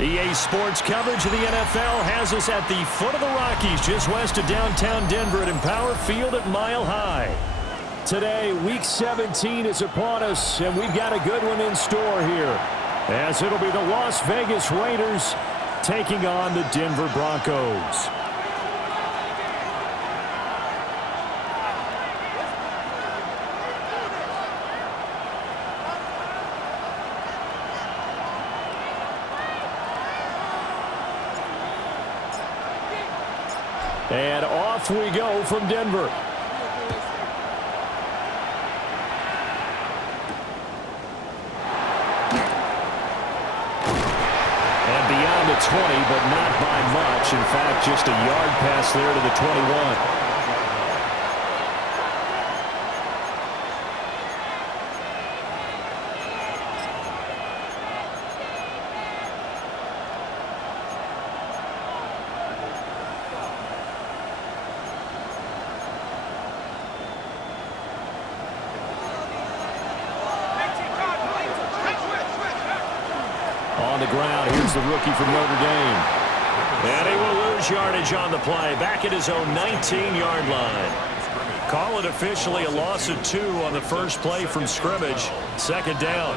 EA Sports coverage of the NFL has us at the foot of the Rockies, just west of downtown Denver at Empower Field at Mile High. Today, Week 17 is upon us, and we've got a good one in store here, as it'll be the Las Vegas Raiders taking on the Denver Broncos. And off we go from Denver. And beyond the 20, but not by much. In fact, just a yard pass there to the 21. On the ground, here's the rookie from Notre Dame. And he will lose yardage on the play, back at his own 19-yard line. Call it officially a loss of 2 on the first play from scrimmage. Second down.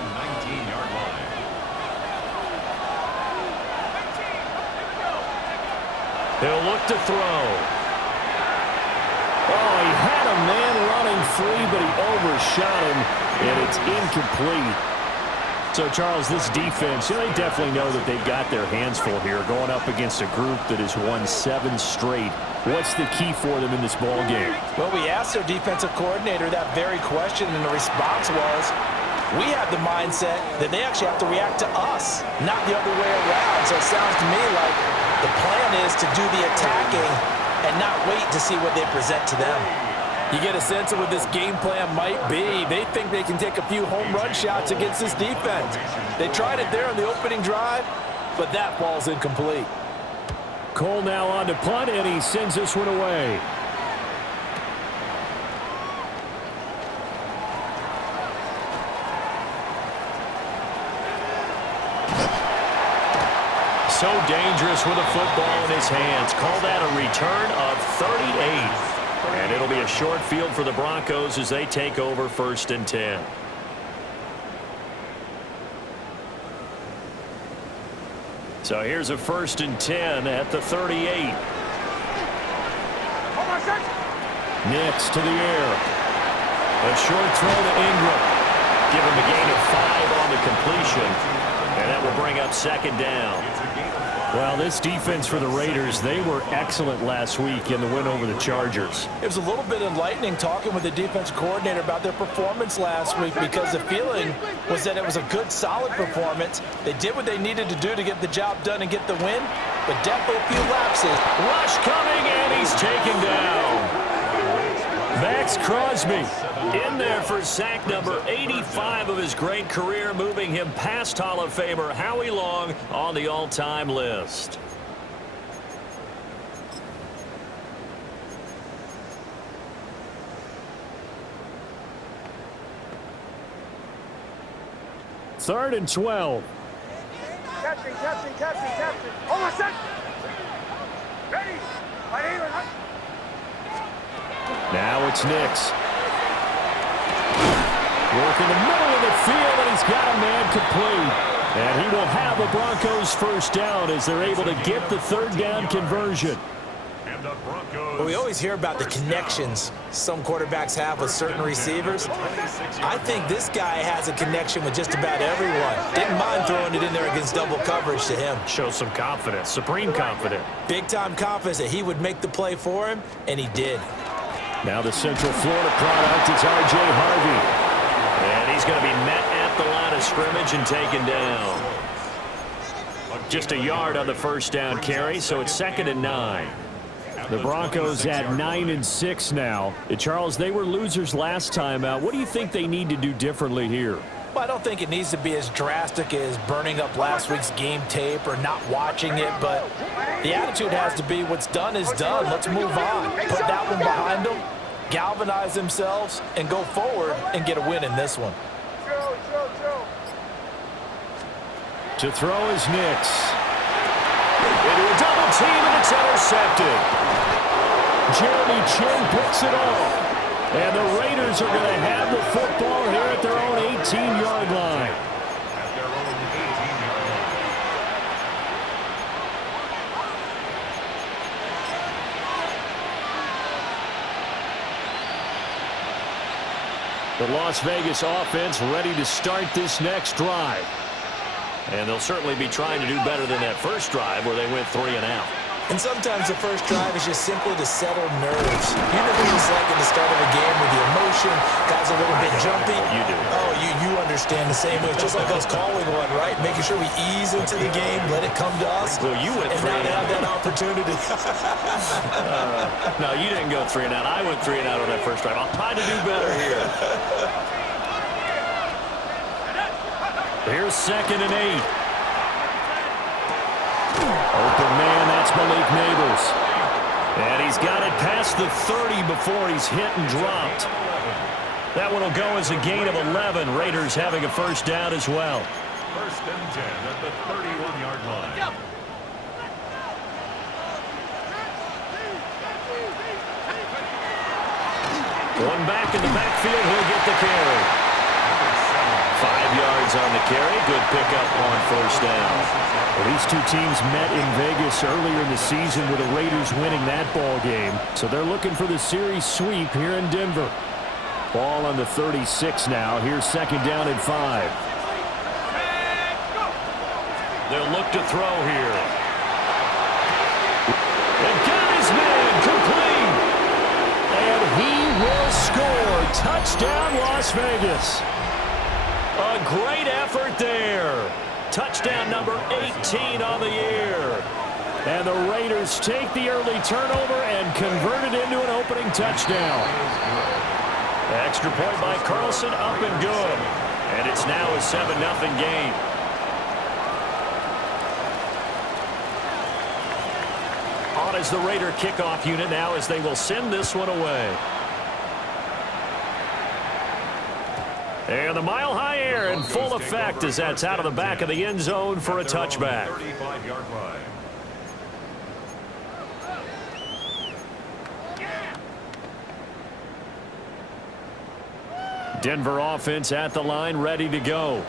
He'll look to throw. Oh, he had a man running free, but he overshot him, and it's incomplete. So, Charles, this defense, they definitely know that they've got their hands full here going up against a group that has won 7 straight. What's the key for them in this ball game? Well, we asked their defensive coordinator that very question, and the response was, we have the mindset that they actually have to react to us, not the other way around. So it sounds to me like the plan is to do the attacking and not wait to see what they present to them. You get a sense of what this game plan might be. They think they can take a few home run shots against this defense. They tried it there on the opening drive, but that ball's incomplete. Cole now on to punt, and he sends this one away. So dangerous with a football in his hands. Call that a return of 38. And it'll be a short field for the Broncos as they take over 1st and 10. So here's a 1st and 10 at the 38. Nix to the air. A short throw to Ingram. Give him a gain of 5 on the completion. And that will bring up 2nd down. Well, this defense for the Raiders, they were excellent last week in the win over the Chargers. It was a little bit enlightening talking with the defense coordinator about their performance last week, because the feeling was that it was a good, solid performance. They did what they needed to do to get the job done and get the win, but definitely a few lapses. Rush coming, and he's taken down. Max Crosby in there for sack number 85 of his great career, moving him past Hall of Famer Howie Long on the all-time list. Third and 12. Captain. Oh, my son! Ready! Now it's Nix. Work in the middle of the field, and he's got a man complete. And he will have a Broncos 1st down as they're able to get the 3rd down conversion. Well, we always hear about the connections some quarterbacks have with certain receivers. I think this guy has a connection with just about everyone. Didn't mind throwing it in there against double coverage to him. Shows some confidence, supreme confidence. Big-time confidence that he would make the play for him, and he did. Now the Central Florida product is R.J. Harvey. And he's going to be met at the line of scrimmage and taken down. Just a yard on the 1st down carry, so it's 2nd and 9. The Broncos at 9-6 now. Charles, they were losers last time out. What do you think they need to do differently here? Well, I don't think it needs to be as drastic as burning up last week's game tape or not watching it, but the attitude has to be what's done is done. Let's move on. Put that one behind them, galvanize themselves, and go forward and get a win in this one. To throw is Nix. into a double team, and it's intercepted. Jeremy Chin picks it off. And the Raiders are going to have the football here at their own 18-yard line. The Las Vegas offense ready to start this next drive. And they'll certainly be trying to do better than that first drive where they went 3 and out. And sometimes the first drive is just simply to settle nerves. You know what it's like at the start of a game with the emotion, guys are a little bit jumpy. You do. Oh, you understand the same way. It's just like us calling one, right? Making sure we ease into the game, let it come to us. Well, you went and 3 now and they out. have that opportunity. No, you didn't go 3 and out. I went 3 and out on that first drive. I'll try to do better here. Here's 2nd and 8. Open man, that's Malik Neighbors. And he's got it past the 30 before he's hit and dropped. That one will go as a gain of 11. Raiders having a first down as well. 1st and 10 at the 31-yard line. One back in the backfield, he'll get the carry. 5 yards on the carry. Good pickup on first down. Well, these two teams met in Vegas earlier in the season with the Raiders winning that ball game. So they're looking for the series sweep here in Denver. Ball on the 36 now. Here's 2nd down and 5. They'll look to throw here. And got his man complete. And he will score. Touchdown, Las Vegas. A great effort there. Touchdown number 18 on the year. And the Raiders take the early turnover and convert it into an opening touchdown. Extra point by Carlson, up and good. And it's now a 7-0 game. On as the Raider kickoff unit now as they will send this one away. And the mile-high air in full effect as that's out of the back of the end zone for a touchback. 35-yard line. Denver offense at the line, ready to go.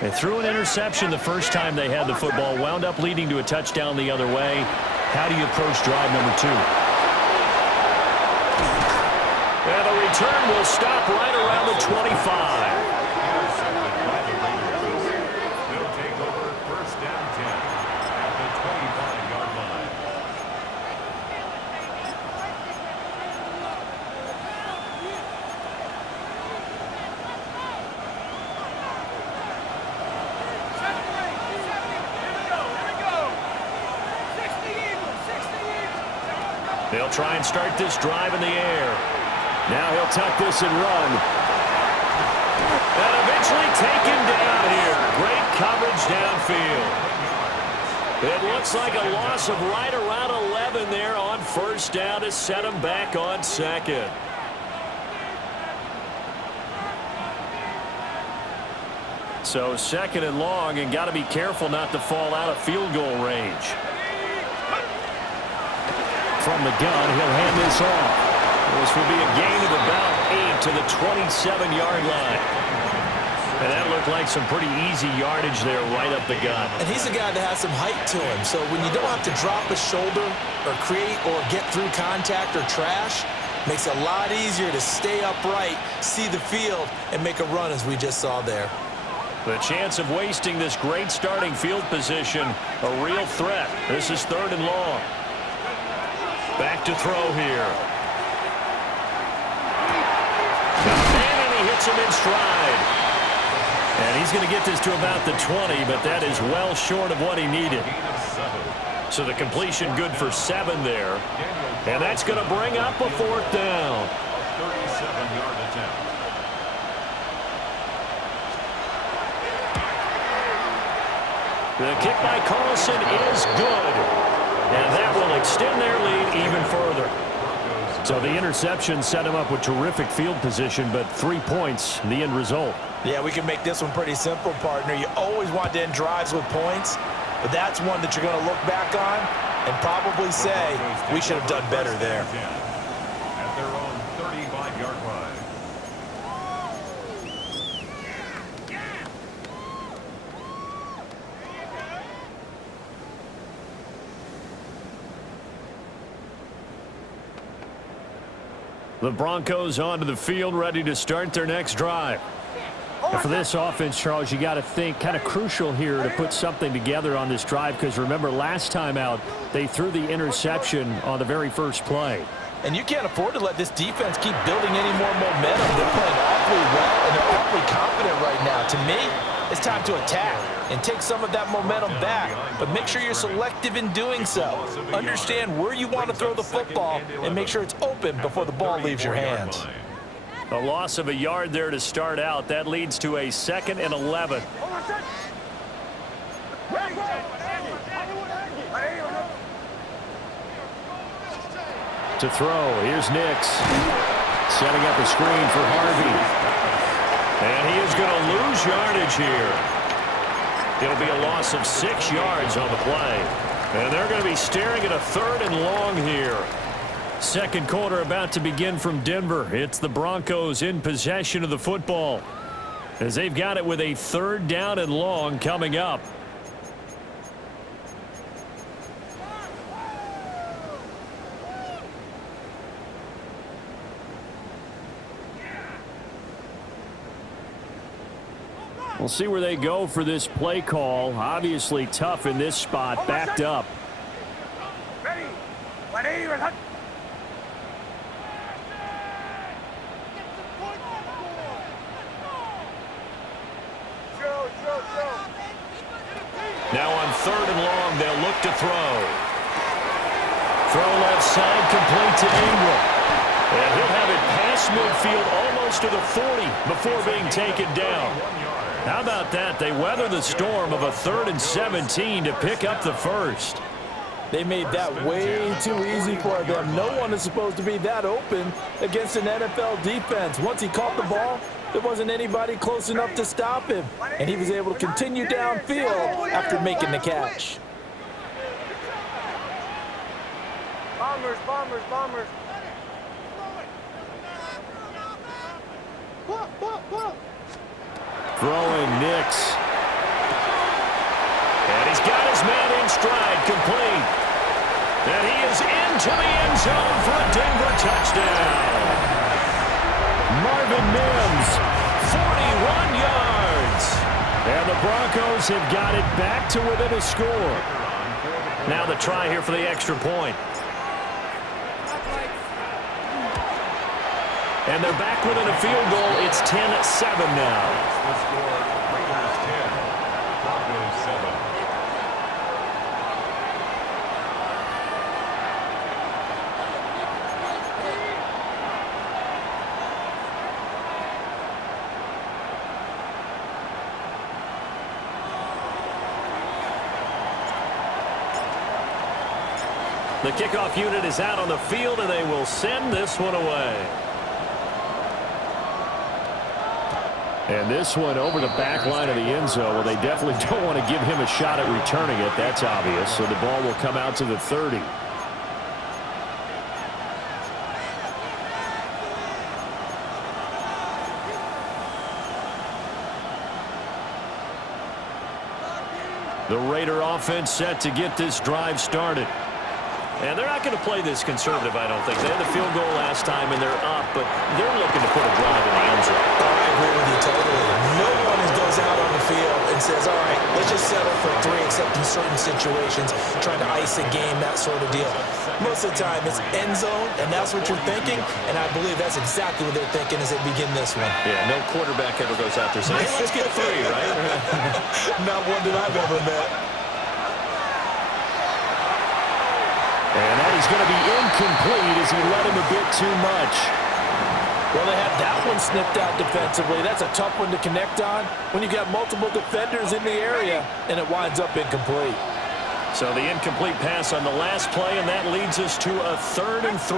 They threw an interception the first time they had the football, wound up leading to a touchdown the other way. How do you approach drive number 2? And the return will stop right around the 25. They'll take over 1st down 10 at the 25-yard line. They'll try and start this drive in the air. Now he'll tuck this and run. And eventually taken down here. Great coverage downfield. It looks like a loss of right around 11 there on first down to set him back on 2nd. So 2nd and long, and got to be careful not to fall out of field goal range. From the gun, he'll hand this off. This will be a gain of about 8 to the 27-yard line. And that looked like some pretty easy yardage there right up the gut. And he's a guy that has some height to him, so when you don't have to drop a shoulder or create or get through contact or trash, makes it a lot easier to stay upright, see the field, and make a run as we just saw there. The chance of wasting this great starting field position, a real threat. This is 3rd and long. Back to throw here. And he hits him in stride. And he's going to get this to about the 20, but that is well short of what he needed. So the completion good for 7 there. And that's going to bring up a 4th down. 37-yard attempt. The kick by Carlson is good. And that will extend their lead even further. So the interception set him up with terrific field position, but 3 points, the end result. Yeah, we can make this one pretty simple, partner. You always want to end drives with points. but that's one that you're going to look back on and probably say, we should have done better there. At their own 35-yard line. The Broncos onto the field, ready to start their next drive. And for this offense, Charles, you got to think kind of crucial here to put something together on this drive, because remember last time out they threw the interception on the very first play. And you can't afford to let this defense keep building any more momentum. They're playing awfully well, and they're awfully confident right now. To me, it's time to attack and take some of that momentum back, but make sure you're selective in doing so. Understand where you want to throw the football and make sure it's open before the ball leaves your hands. A loss of a yard there to start out. That leads to a 2nd and 11. To throw, here's Nix. Setting up a screen for Harvey. And he is going to lose yardage here. It'll be a loss of 6 yards on the play. And they're going to be staring at a 3rd and long here. Second quarter about to begin from Denver. It's the Broncos in possession of the football, as they've got it with a 3rd down and long coming up. We'll see where they go for this play call. Obviously tough in this spot, backed up. Ready. 180 and hut. Now on 3rd and long, they'll look to throw. Throw left side, complete to Ingram. And he'll have it past midfield almost to the 40 before being taken down. How about that? They weather the storm of a 3rd and 17 to pick up the first. They made that way too easy for them. No one is supposed to be that open against an NFL defense. Once he caught the ball, there wasn't anybody close enough to stop him, and he was able to continue downfield after making the catch. Bombers, bombers, bombers. Throwing Nix. And he's got his man in stride, complete. And he is into the end zone for a Denver touchdown. Marvin Mims, 41 yards. And the Broncos have got it back to within a score. Now the try here for the extra point. And they're back within a field goal. It's 10-7 now. The score, Raiders 10, Broncos 7. The kickoff unit is out on the field, and they will send this one away. And this one over the back line of the end zone. Well, they definitely don't want to give him a shot at returning it. That's obvious. So the ball will come out to the 30. The Raider offense set to get this drive started. And they're not going to play this conservative, I don't think. They had the field goal last time, and they're up, but they're looking to put a drive in the end zone. I agree with you totally. No one goes out on the field and says, all right, let's just settle for 3, except in certain situations, trying to ice a game, that sort of deal. Most of the time, it's end zone, and that's what you're thinking, and I believe that's exactly what they're thinking as they begin this one. Yeah, no quarterback ever goes out there saying, hey, let's get 3, right? Not one that I've ever met. And that is going to be incomplete as he led him a bit too much. Well, they had that one snipped out defensively. That's a tough one to connect on when you got multiple defenders in the area, and it winds up incomplete. So the incomplete pass on the last play, and that leads us to a 3rd and 3.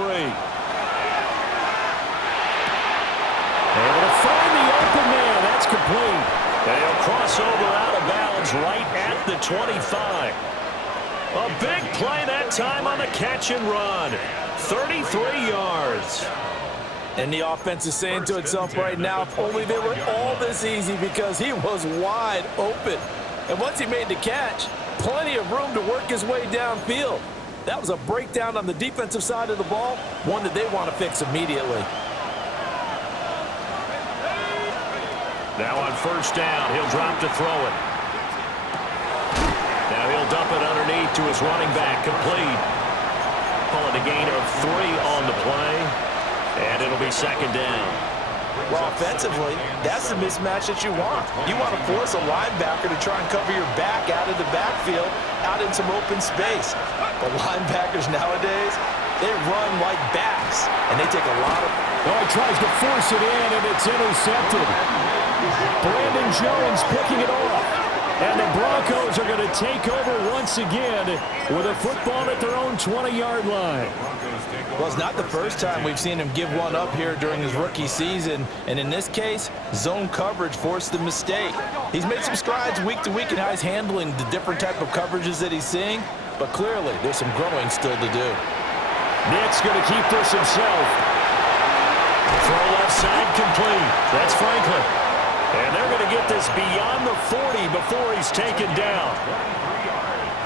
Able to find the open man. That's complete. They'll cross over out of bounds right at the 25. A big play that time on the catch and run. 33 yards. And the offense is saying to itself right now, if only they were all this easy, because he was wide open. And once he made the catch, plenty of room to work his way downfield. That was a breakdown on the defensive side of the ball, one that they want to fix immediately. Now on first down, he'll drop to throw it. Now he'll dump it underneath to his running back, complete. Calling a gain of 3 on the play, and it'll be second down. Well, offensively, that's the mismatch that you want. You want to force a linebacker to try and cover your back out of the backfield, out in some open space. But linebackers nowadays, they run like backs, and they take a lot of... Oh, he tries to force it in, and it's intercepted. Brandon Jones picking it off. And the Broncos are going to take over once again with a football at their own 20-yard line. Well, it's not the first time we've seen him give one up here during his rookie season. And in this case, zone coverage forced the mistake. He's made some strides week to week in how he's handling the different type of coverages that he's seeing. But clearly, there's some growing still to do. Nick's going to keep this himself. Throw left side complete. That's Franklin. And they're going to get this beyond the 40 before he's taken down.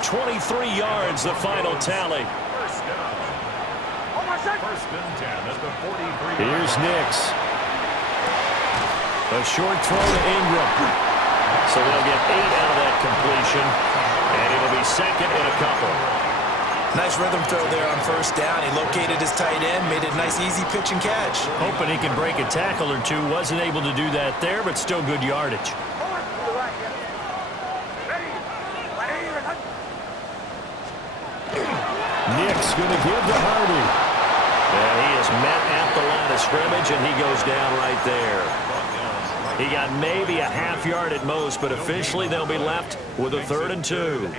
23 yards, the final tally. First and 10 at the 43. Here's Nix. A short throw to Ingram. So they'll get 8 out of that completion. And it'll be second and a couple. Nice rhythm throw there on first down. He located his tight end, made it a nice easy pitch and catch. Hoping he can break a tackle or two. Wasn't able to do that there, but still good yardage. Nick's going to give to Harvey. And he is met at the line of scrimmage, and he goes down right there. He got maybe a half yard at most, but officially they'll be left with a 3rd and 2.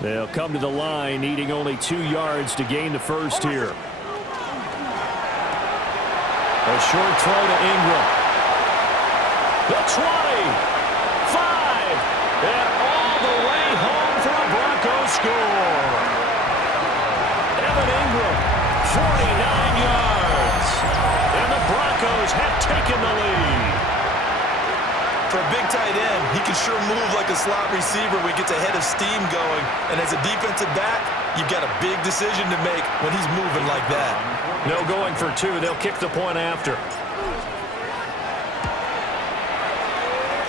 They'll come to the line, needing only 2 yards to gain the first here. A short throw to Ingram. The 20, 5, and all the way home for a Broncos score. Evan Ingram, 49 yards. And the Broncos have taken the lead. For a big tight end, he can sure move like a slot receiver when he gets a head of steam going. And as a defensive back, you've got a big decision to make when he's moving like that. No going for 2. They'll kick the point after.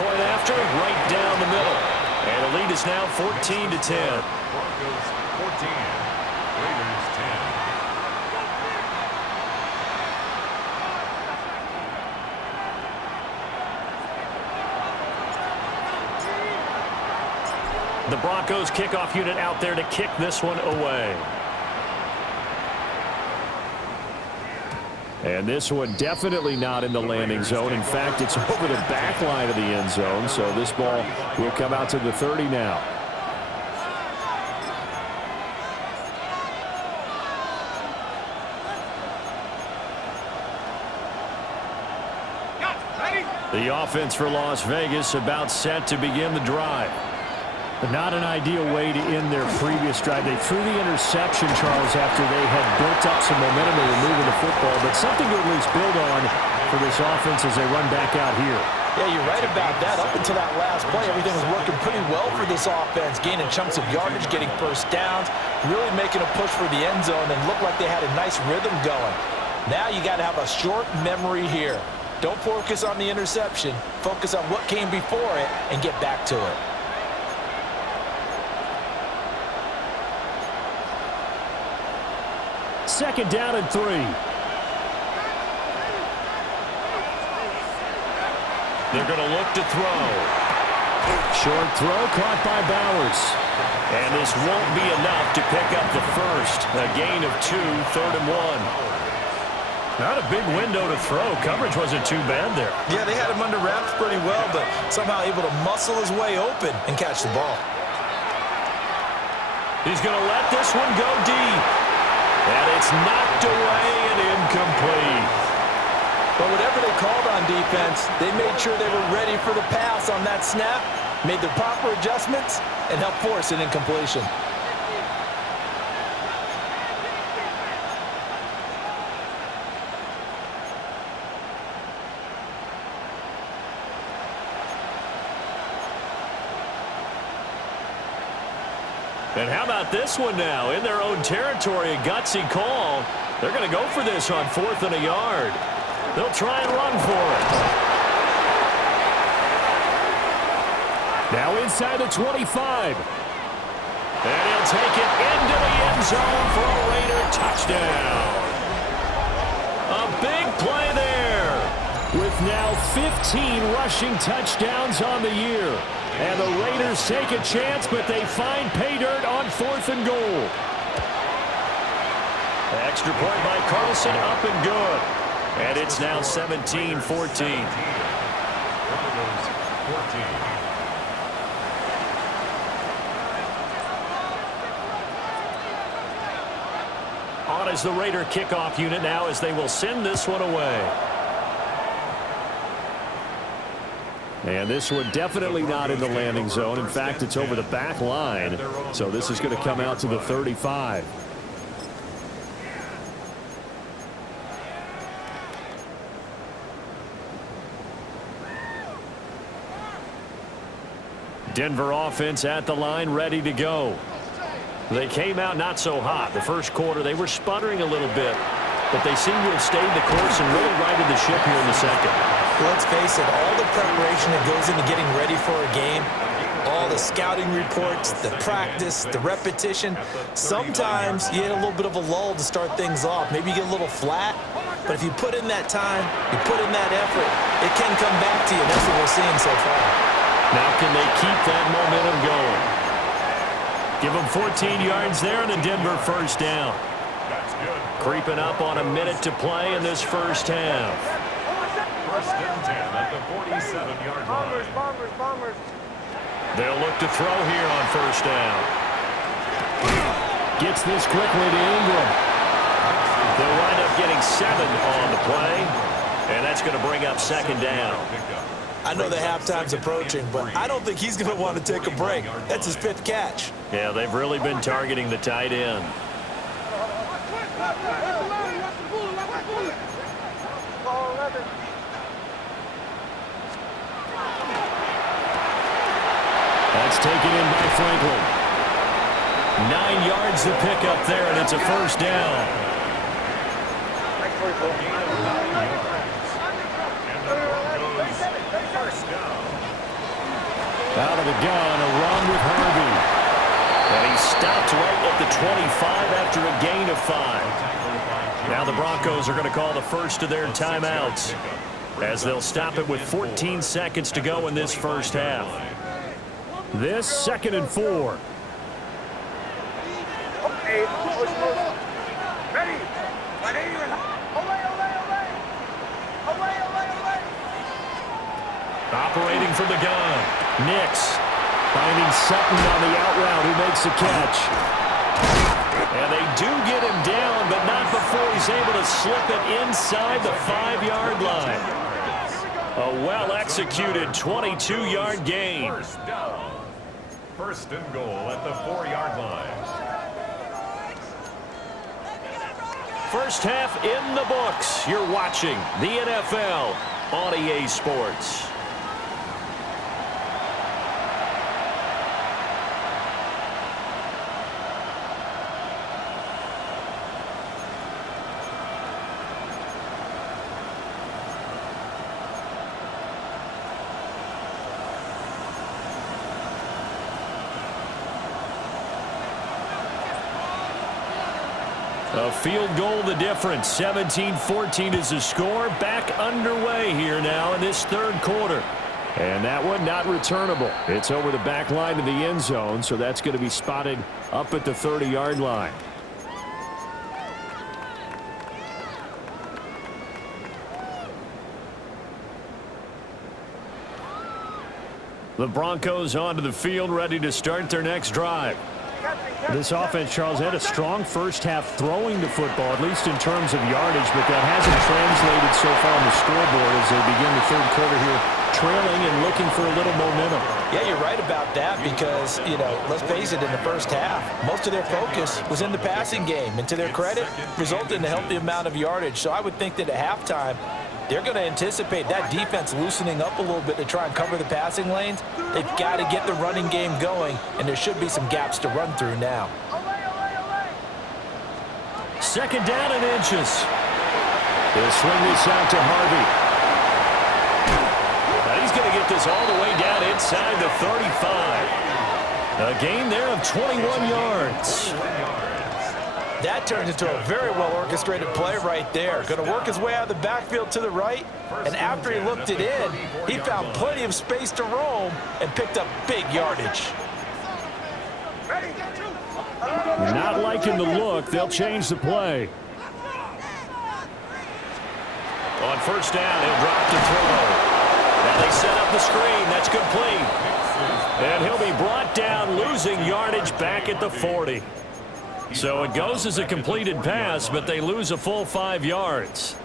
Point after, right down the middle. And the lead is now 14-10. Broncos 14, Raiders 10. The Broncos kickoff unit out there to kick this one away. And this one definitely not in the landing zone. In fact, it's over the back line of the end zone. So this ball will come out to the 30 now. The offense for Las Vegas about set to begin the drive. But not an ideal way to end their previous drive. They threw the interception, Charles, after they had built up some momentum. They were moving the football, but something to at least build on for this offense as they run back out here. Yeah, you're right about that. Up until that last play, everything was working pretty well for this offense, gaining chunks of yardage, getting first downs, really making a push for the end zone, and looked like they had a nice rhythm going. Now you got to have a short memory here. Don't focus on the interception. Focus on what came before it and get back to it. Second down and 3. They're going to look to throw. Short throw caught by Bowers. And this won't be enough to pick up the first. A gain of 2, 3rd and 1. Not a big window to throw. Coverage wasn't too bad there. Yeah, they had him under wraps pretty well, but somehow able to muscle his way open and catch the ball. He's going to let this one go deep. And it's knocked away and incomplete. But whatever they called on defense, they made sure they were ready for the pass on that snap, made the proper adjustments, and helped force an incompletion. And how about this one now? In their own territory, a gutsy call. They're going to go for this on 4th and a yard. They'll try and run for it. Now inside the 25. And he'll take it into the end zone for a Raider touchdown. A big play there. With now 15 rushing touchdowns on the year. And the Raiders take a chance, but they find pay dirt on 4th and goal. Extra point by Carlson, up and good. And it's now 17-14. On is the Raider kickoff unit now as they will send this one away. And this one definitely not in the landing zone. In fact, it's over the back line. So this is going to come out to the 35. Denver offense at the line, ready to go. They came out not so hot. The first quarter, they were sputtering a little bit, but they seem to have stayed the course and really righted the ship here in the second. Let's face it, all the preparation that goes into getting ready for a game, all the scouting reports, the practice, the repetition, sometimes you get a little bit of a lull to start things off. Maybe you get a little flat, but if you put in that time, you put in that effort, it can come back to you. That's what we're seeing so far. Now can they keep that momentum going? Give them 14 yards there and a Denver first down. That's good. Creeping up on a minute to play in this first half. First and 10 at the 47-yard line. Bombers. They'll look to throw here on first down. Gets this quickly to Ingram. They'll wind up getting 7 on the play, and that's going to bring up second down. I know the halftime's approaching, but I don't think he's going to want to take a break. That's his 5th catch. Yeah, they've really been targeting the tight end. That's taken in by Franklin. 9 yards to pick up there, and it's a first down. Out of the gun, a run with Harvey. And he stopped right at the 25 after a gain of 5. Now the Broncos are going to call the first of their timeouts as they'll stop it with 14 seconds to go in this first half. This 2nd and 4. Okay, push. Ready. Operating from the gun. Nix Finding Sutton on the out route, who makes the catch. And they do get him down, but not before he's able to slip it inside the 5-yard line. A well-executed 22-yard gain. First down. First and goal at the 4-yard line. First half in the books. You're watching the NFL on EA Sports. A field goal the difference. 17-14 is the score. Back underway here now in this third quarter. And that one not returnable. It's over the back line of the end zone, so that's going to be spotted up at the 30-yard line. The Broncos onto the field, ready to start their next drive. This offense, Charles, had a strong first half throwing the football, at least in terms of yardage, but that hasn't translated so far on the scoreboard as they begin the third quarter here, trailing and looking for a little momentum. Yeah, you're right about that because, you know, let's face it, in the first half, most of their focus was in the passing game. And to their credit, resulted in a healthy amount of yardage. So I would think that at halftime, they're going to anticipate that defense loosening up a little bit to try and cover the passing lanes. They've got to get the running game going, and there should be some gaps to run through now. Second down and inches. They'll swing this out to Harvey. Now he's going to get this all the way down inside the 35. A gain there of 21 yards. That turns into a very well-orchestrated play right there. Going to work his way out of the backfield to the right, and after he looked it in, he found plenty of space to roam and picked up big yardage. Not liking the look. They'll change the play. On first down, he'll drop to throw. Now they set up the screen. That's complete. And he'll be brought down, losing yardage back at the 40. So it goes as a completed pass, but they lose a full 5 yards.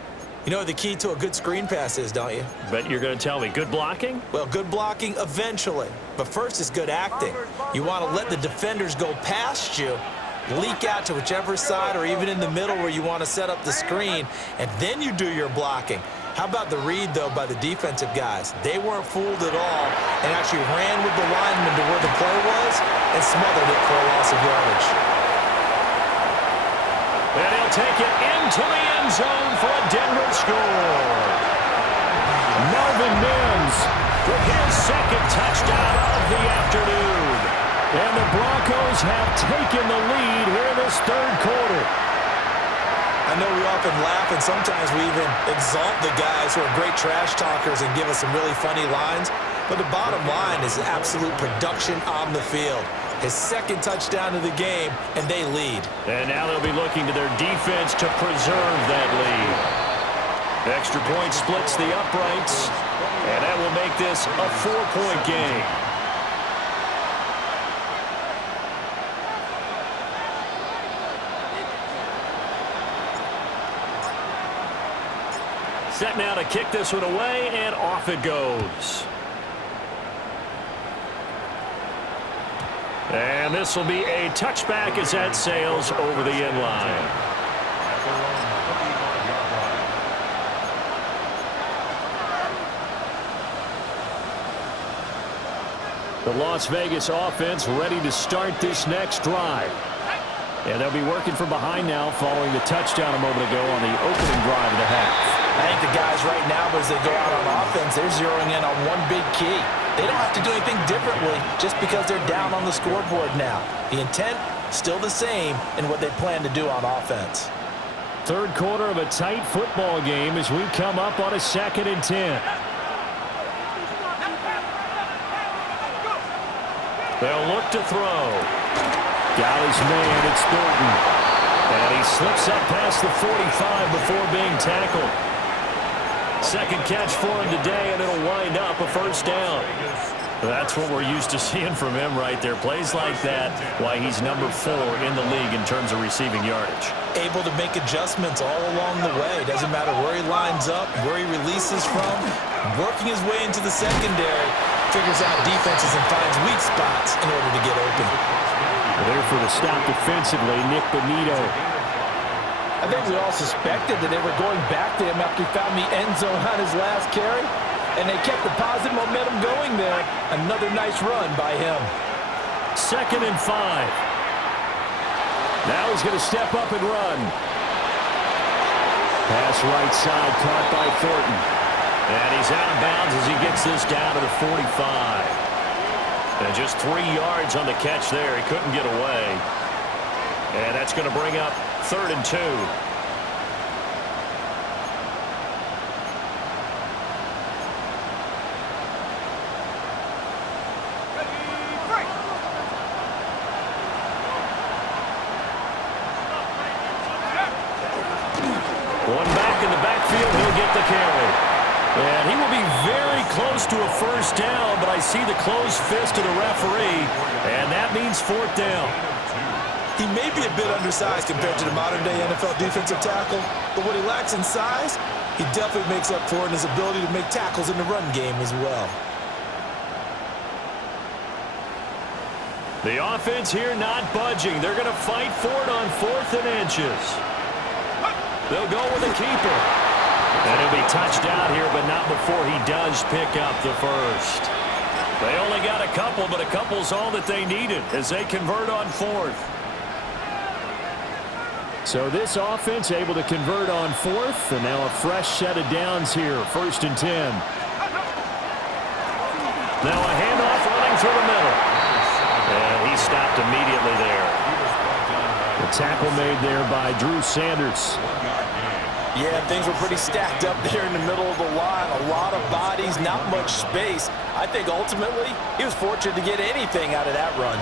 You know what the key to a good screen pass is, don't you? But you're going to tell me, good blocking? Well, good blocking eventually. But first is good acting. You want to let the defenders go past you, leak out to whichever side or even in the middle where you want to set up the screen, and then you do your blocking. How about the read, though, by the defensive guys? They weren't fooled at all and actually ran with the lineman to where the play was and smothered it for a loss of yardage. And he'll take it into the end zone for a Denver score. Melvin Mims with his second touchdown of the afternoon. And the Broncos have taken the lead here in this third quarter. I know we often laugh and sometimes we even exalt the guys who are great trash talkers and give us some really funny lines. But the bottom line is absolute production on the field. His second touchdown of the game, and they lead. And now they'll be looking to their defense to preserve that lead. Extra point splits the uprights, and that will make this a 4-point game. Set now to kick this one away, and off it goes. And this will be a touchback as that sails over the end line. The Las Vegas offense ready to start this next drive. And they'll be working from behind now following the touchdown a moment ago on the opening drive of the half. I think the guys right now, as they go out on offense, they're zeroing in on one big key. They don't have to do anything differently just because they're down on the scoreboard now. The intent, still the same in what they plan to do on offense. Third quarter of a tight football game as we come up on a 2nd and 10. They'll look to throw. Got his man, it's Thornton. And he slips up past the 45 before being tackled. Second catch for him today, and it'll wind up a first down. That's what we're used to seeing from him right there. Plays like that, why he's number 4 in the league in terms of receiving yardage. Able to make adjustments all along the way. Doesn't matter where he lines up, where he releases from. Working his way into the secondary, figures out defenses and finds weak spots in order to get open. There for the stop defensively, Nick Bonito. I think we all suspected that they were going back to him after he found the end zone on his last carry, and they kept the positive momentum going there. Another nice run by him. 2nd and 5. Now he's going to step up and run. Pass right side caught by Thornton. And he's out of bounds as he gets this down to the 45. And just 3 yards on the catch there. He couldn't get away. And that's going to bring up 3rd and 2. One back in the backfield. He'll get the carry. And he will be very close to a first down, but I see the closed fist of the referee, and that means fourth down. He may be a bit undersized compared to the modern-day NFL defensive tackle, but what he lacks in size, he definitely makes up for in his ability to make tackles in the run game as well. The offense here not budging. They're going to fight for it on 4th and inches. They'll go with the keeper. And he'll be touched out here, but not before he does pick up the first. They only got a couple, but a couple's all that they needed as they convert on 4th. So this offense able to convert on 4th, and now a fresh set of downs here, 1st and 10. Now a handoff running through the middle. And he stopped immediately there. The tackle made there by Drew Sanders. Yeah, things were pretty stacked up there in the middle of the line. A lot of bodies, not much space. I think ultimately he was fortunate to get anything out of that run.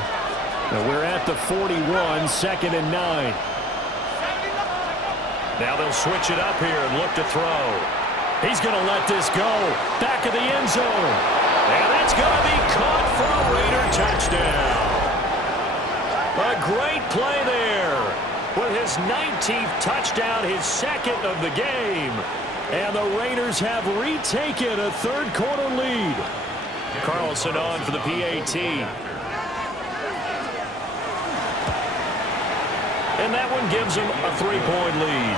Now we're at the 41, 2nd and 9. Now they'll switch it up here and look to throw. He's going to let this go. Back of the end zone. And that's going to be caught for a Raider touchdown. A great play there. With his 19th touchdown, his 2nd of the game. And the Raiders have retaken a third-quarter lead. Carlson on for the PAT. And that one gives him a 3-point lead.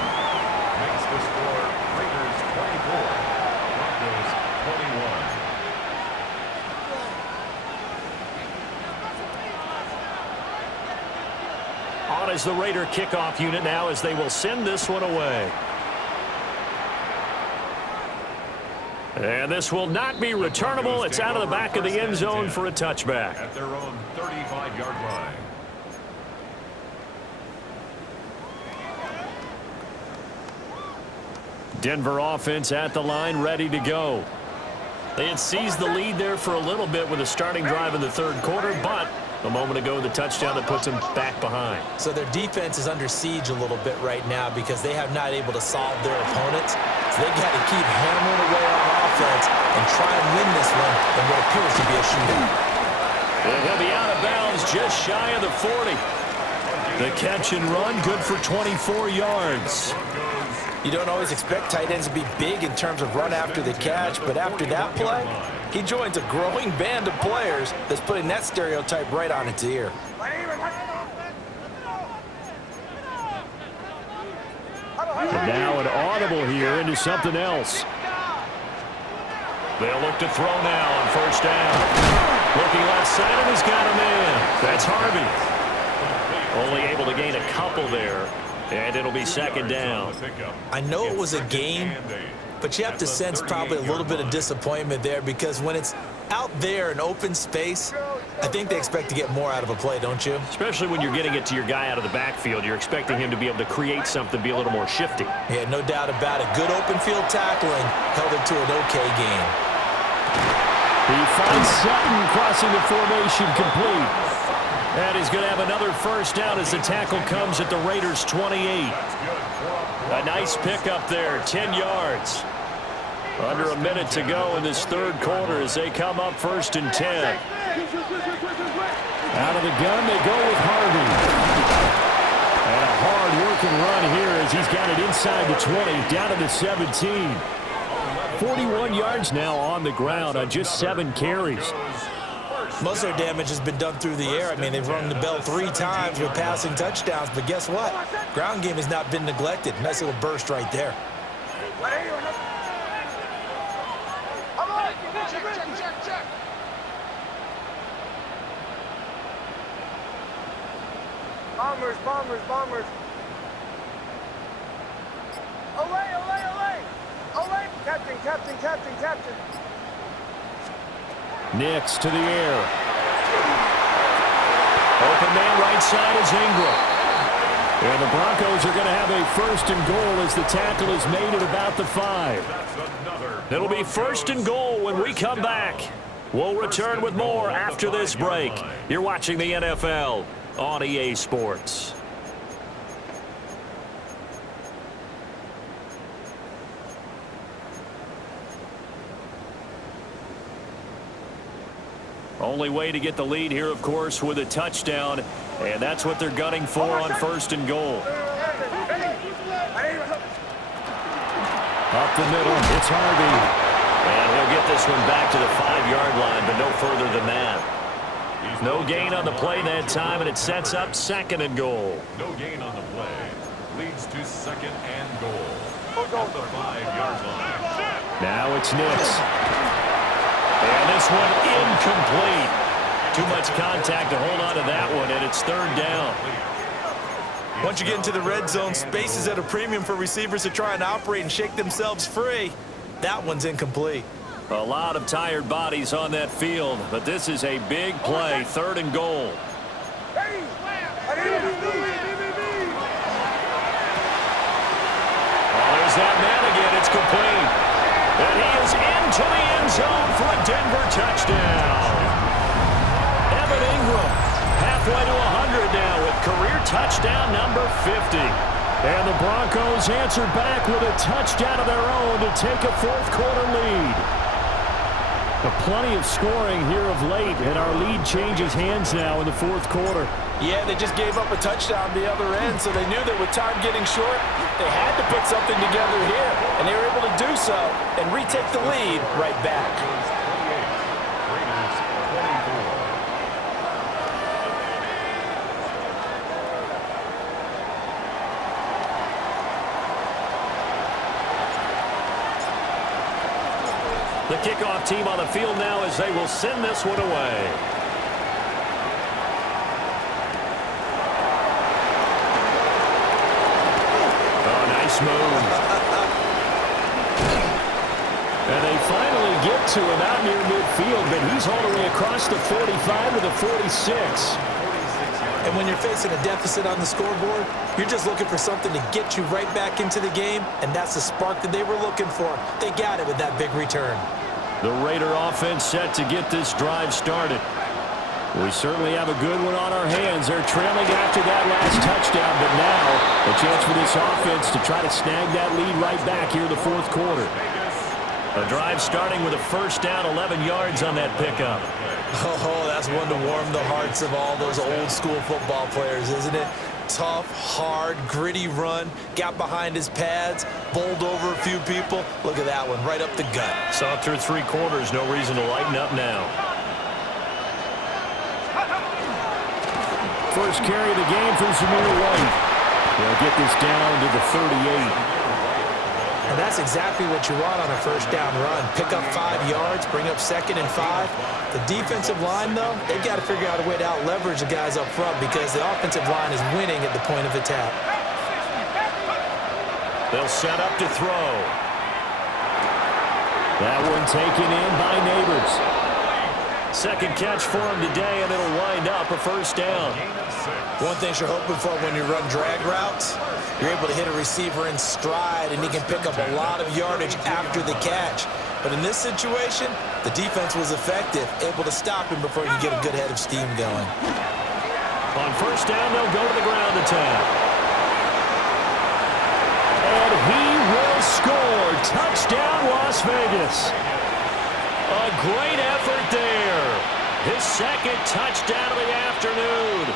Makes the score Raiders 24, Broncos 21. On is the Raider kickoff unit now as they will send this one away. And this will not be returnable. It's out of the back of the end zone for a touchback. At their own 35-yard line. Denver offense at the line, ready to go. They had seized the lead there for a little bit with a starting drive in the third quarter, but a moment ago, the touchdown that puts them back behind. So their defense is under siege a little bit right now because they have not able to solve their opponents. So they've got to keep hammering away on offense and try and win this one in what appears to be a shootout. And he'll be out of bounds just shy of the 40. The catch and run, good for 24 yards. You don't always expect tight ends to be big in terms of run after the catch, but after that play, he joins a growing band of players that's putting that stereotype right on its ear. And now an audible here into something else. They'll look to throw now on first down. Looking left side, and he's got him in. That's Harvey. Only able to gain a couple there. And it'll be second down. I know it was a game, but you have to sense probably a little bit of disappointment there because when it's out there in open space, I think they expect to get more out of a play, don't you? Especially when you're getting it to your guy out of the backfield. You're expecting him to be able to create something, be a little more shifty. Yeah, no doubt about it. Good open field tackling held it to an okay game. He finds Sutton crossing the formation complete. And he's going to have another first down as the tackle comes at the Raiders' 28. A nice pickup there, 10 yards. Under a minute to go in this third quarter as they come up 1st and 10. Out of the gun, they go with Harvey. And a hard-working run here as he's got it inside the 20, down to the 17. 41 yards now on the ground on just 7 carries. Most of their damage has been done through the air. I mean, they've rung the bell 3 times with passing touchdowns, but guess what? Ground game has not been neglected. Nice little burst right there. Bombers, bombers, bombers. Away, away, away. Away. Captain, captain, captain, captain. Nix to the air. Open man right side is Ingram. And the Broncos are going to have a 1st and goal as the tackle is made at about the 5. It'll be 1st and goal when we come back. We'll return with more after this break. You're watching the NFL on EA Sports. Only way to get the lead here, of course, with a touchdown, and that's what they're gunning for on 1st and goal. Up the middle, it's Harvey. And he'll get this one back to the 5-yard line, but no further than that. No gain on the play that time, and it sets up 2nd and goal. No gain on the play. Leads to 2nd and goal. At the 5-yard line. Now it's Nix. And this one incomplete. Too much contact to hold on to that one, and it's 3rd down. Once you get into the red zone, space is at a premium for receivers to try and operate and shake themselves free. That one's incomplete. A lot of tired bodies on that field, but this is a big play, 3rd and goal. There's that man again. It's complete. And he is into the end zone for a Denver touchdown. Evan Ingram, halfway to 100 now with career touchdown number 50. And the Broncos answered back with a touchdown of their own to take a 4th quarter lead. Plenty of scoring here of late, and our lead changes hands now in the 4th quarter. Yeah, they just gave up a touchdown the other end, so they knew that with time getting short, they had to put something together here, and they were able to do so and retake the lead right back. The kickoff team on the field now as they will send this one away. Oh, nice move. And they finally get to him out near midfield, but he's all the way across the 45 to the 46. And when you're facing a deficit on the scoreboard, you're just looking for something to get you right back into the game, and that's the spark that they were looking for. They got it with that big return. The Raider offense set to get this drive started. We certainly have a good one on our hands. They're trailing after that last touchdown, but now a chance for this offense to try to snag that lead right back here in the 4th quarter. A drive starting with a 1st down, 11 yards on that pickup. Oh, that's one to warm the hearts of all those old school football players, isn't it? Tough, hard, gritty run, got behind his pads, bowled over a few people. Look at that one, right up the gut. Saw through 3 quarters, no reason to lighten up now. First carry of the game from Zamir White. They'll get this down to the 38. And that's exactly what you want on a 1st down run. Pick up 5 yards, bring up 2nd and 5. The defensive line, though, they've got to figure out a way to out-leverage the guys up front because the offensive line is winning at the point of attack. They'll set up to throw. That one taken in by Neighbors. 2nd catch for him today, and it'll wind up a 1st down. One thing you're hoping for when you run drag routes, you're able to hit a receiver in stride, and he can pick up a lot of yardage after the catch. But in this situation, the defense was effective, able to stop him before you get a good head of steam going. On 1st down, they'll go to the ground attack. And he will score. Touchdown, Las Vegas. A great effort there. His 2nd touchdown of the afternoon.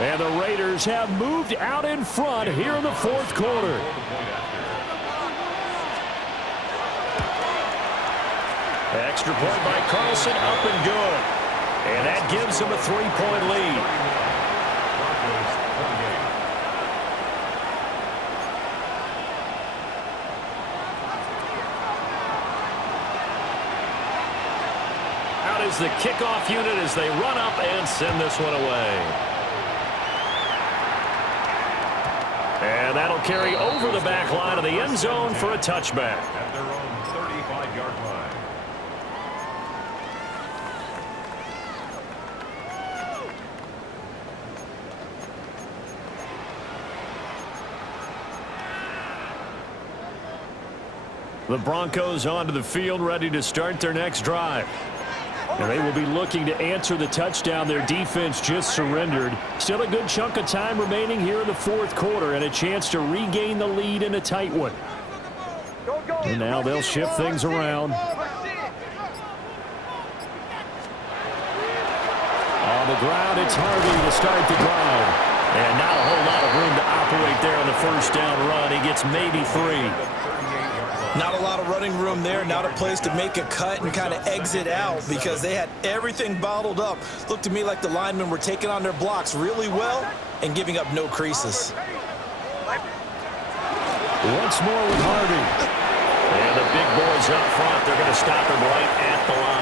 And the Raiders have moved out in front here in the 4th quarter. Extra point by Carlson, up and good. And that gives him a 3-point lead. Out is the kickoff unit as they run up and send this one away. And that'll carry over the back line of the end zone for a touchback. At their own 35-yard line. The Broncos onto the field, ready to start their next drive. And they will be looking to answer the touchdown their defense just surrendered. Still a good chunk of time remaining here in the 4th quarter and a chance to regain the lead in a tight one. And now they'll shift things around. On the ground, it's Harvey to start the drive. And not a whole lot of room to operate there on the first down run. He gets maybe 3. Not a lot of running room there, not a place to make a cut and kind of exit out because they had everything bottled up. Looked to me like the linemen were taking on their blocks really well and giving up no creases. Once more with Harvey. And the big boys up front, they're going to stop him right at the line.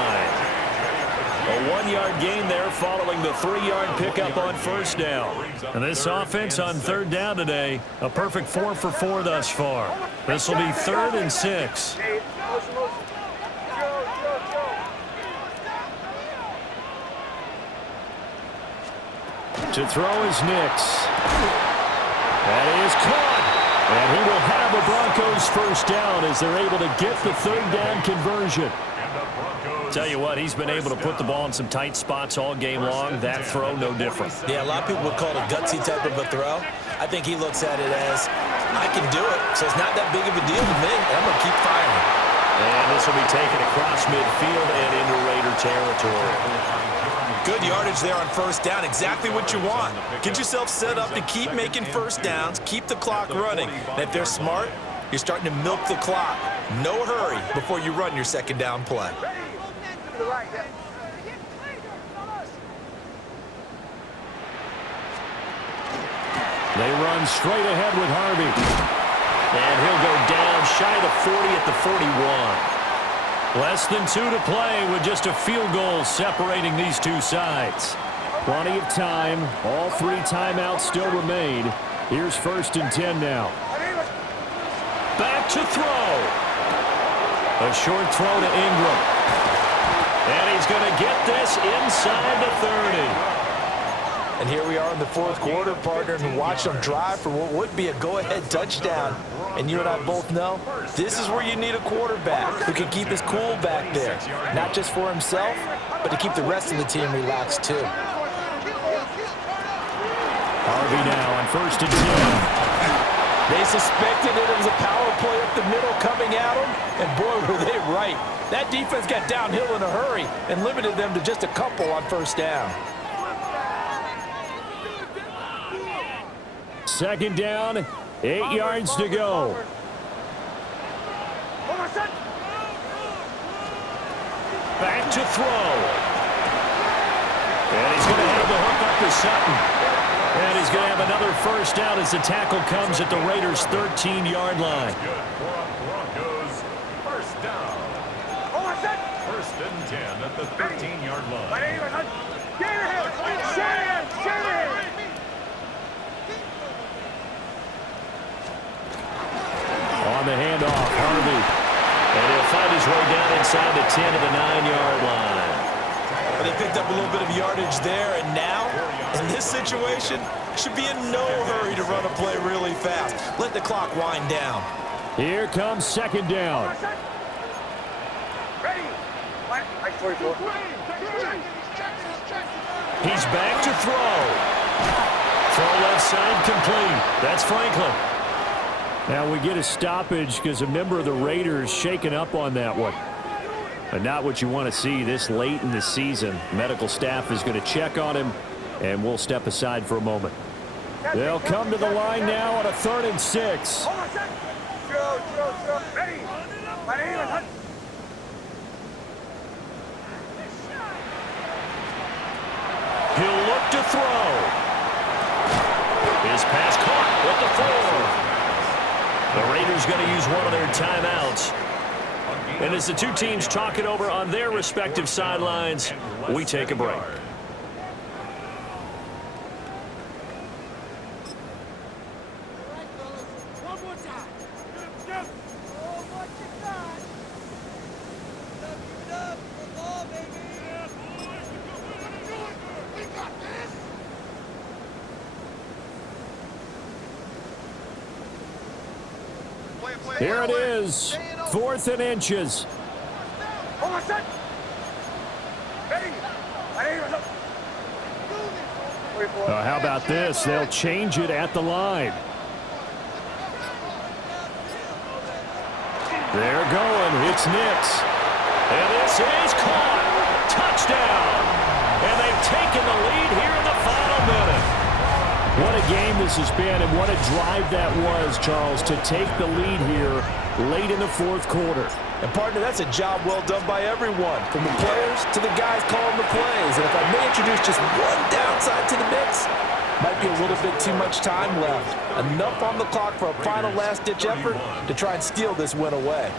A 1-yard gain there following the 3-yard pickup on first down. And this offense on third down today, a perfect 4 for 4 thus far. This will be 3rd and 6. To throw is Nix. That is caught. And he will have a Broncos first down as they're able to get the 3rd down conversion. Tell you what, he's been able to put the ball in some tight spots all game long. That throw, no different. Yeah, a lot of people would call it a gutsy type of a throw. I think he looks at it as, I can do it, so it's not that big of a deal to me, and I'm going to keep firing. And this will be taken across midfield and into Raider territory. Good yardage there on first down, exactly what you want. Get yourself set up to keep making first downs, keep the clock running. And if they're smart, you're starting to milk the clock. No hurry before you run your second down play. They run straight ahead with Harvey. And he'll go down shy of 40 at the 41. Less than 2 to play with just a field goal separating these two sides. Plenty of time. All 3 timeouts still remain. Here's 1st and 10 now. Back to throw. A short throw to Ingram. And he's going to get this inside the 30. And here we are in the 4th quarter, partner, and watch them drive for what would be a go-ahead touchdown. And you and I both know this is where you need a quarterback who can keep his cool back there, not just for himself, but to keep the rest of the team relaxed too. Harvey now on 1st and 10. They suspected that it was a power play up the middle coming at them, and boy, were they right. That defense got downhill in a hurry and limited them to just a couple on first down. 2nd down, 8 yards to go. Back to throw. And he's going to have the hook up to Sutton. And he's going to have another first down as the tackle comes at the Raiders' 13-yard line. Broncos first down. 1st and 10 at the 13-yard line. On the handoff, Harvey. And he'll find his way down inside the 10 of the 9-yard line. Well, they picked up a little bit of yardage there, and now, in this situation, should be in no hurry to run a play really fast. Let the clock wind down. Here comes 2nd down. He's back to throw. Throw left side complete. That's Franklin. Now we get a stoppage because a member of the Raiders shaken up on that one. But not what you want to see this late in the season. Medical staff is going to check on him, and we'll step aside for a moment. They'll come to the line now on a 3rd and 6. He'll look to throw. His pass caught with the 4. The Raiders going to use one of their timeouts. And as the two teams talk it over on their respective sidelines, we take a break. Here it is, 4th and inches. How about this? They'll change it at the line. They're going. It's Nix. And this is caught. Touchdown. And they've taken the lead here in the final minute. What a game this has been, and what a drive that was, Charles, to take the lead here late in the fourth quarter. And, partner, that's a job well done by everyone, from the players to the guys calling the plays. And if I may introduce just one downside to the mix, might be a little bit too much time left. Enough on the clock for a final last-ditch effort to try and steal this win away.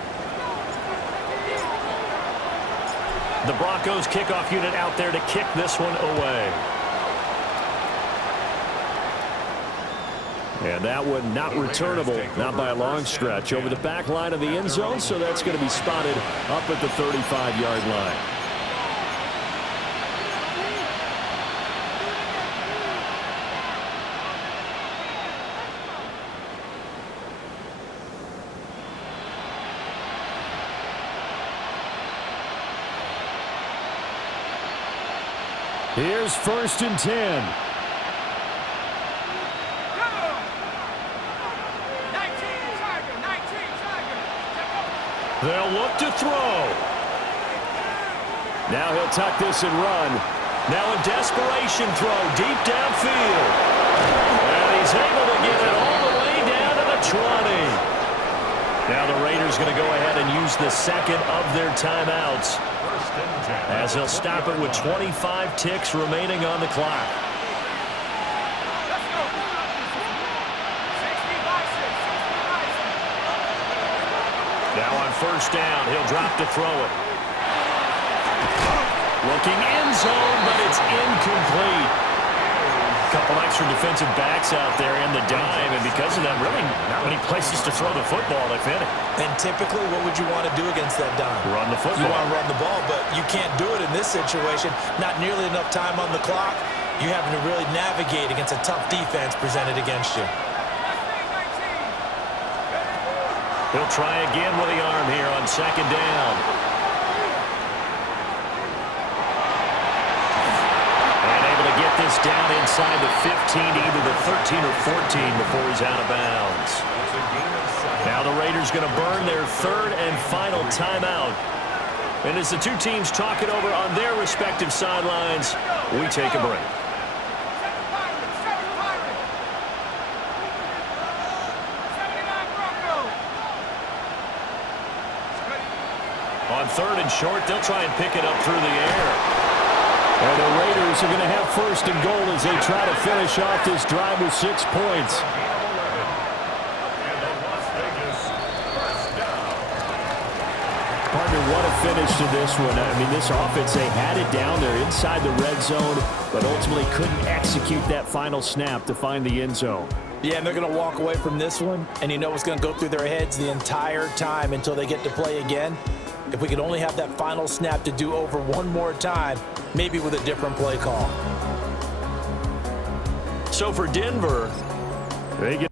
The Broncos kickoff unit out there to kick this one away. And that one not returnable, not by a long stretch, over the back line of the end zone, so that's going to be spotted up at the 35-yard line. Here's 1st and 10. They'll look to throw. Now he'll tuck this and run. Now a desperation throw deep downfield. And he's able to get it all the way down to the 20. Now the Raiders going to go ahead and use the second of their timeouts, as he'll stop it with 25 ticks remaining on the clock. Now on 1st down, he'll drop to throw it. Looking end zone, but it's incomplete. A couple extra defensive backs out there in the dime, and because of that, really not many places to throw the football, if any. And typically, what would you want to do against that dime? Run the football. You want to run the ball, but you can't do it in this situation. Not nearly enough time on the clock. You having to really navigate against a tough defense presented against you. He'll try again with the arm here on 2nd down. And able to get this down inside the 15, either the 13 or 14 before he's out of bounds. Now the Raiders going to burn their 3rd and final timeout. And as the two teams talk it over on their respective sidelines, we take a break. On 3rd and short, they'll try and pick it up through the air. And the Raiders are going to have 1st and goal as they try to finish off this drive with 6 points. Partner, what a finish to this one. I mean, this offense, they had it down there inside the red zone, but ultimately couldn't execute that final snap to find the end zone. Yeah, and they're going to walk away from this one, and you know what's going to go through their heads the entire time until they get to play again. If we could only have that final snap to do over one more time, maybe with a different play call. So for Denver, they get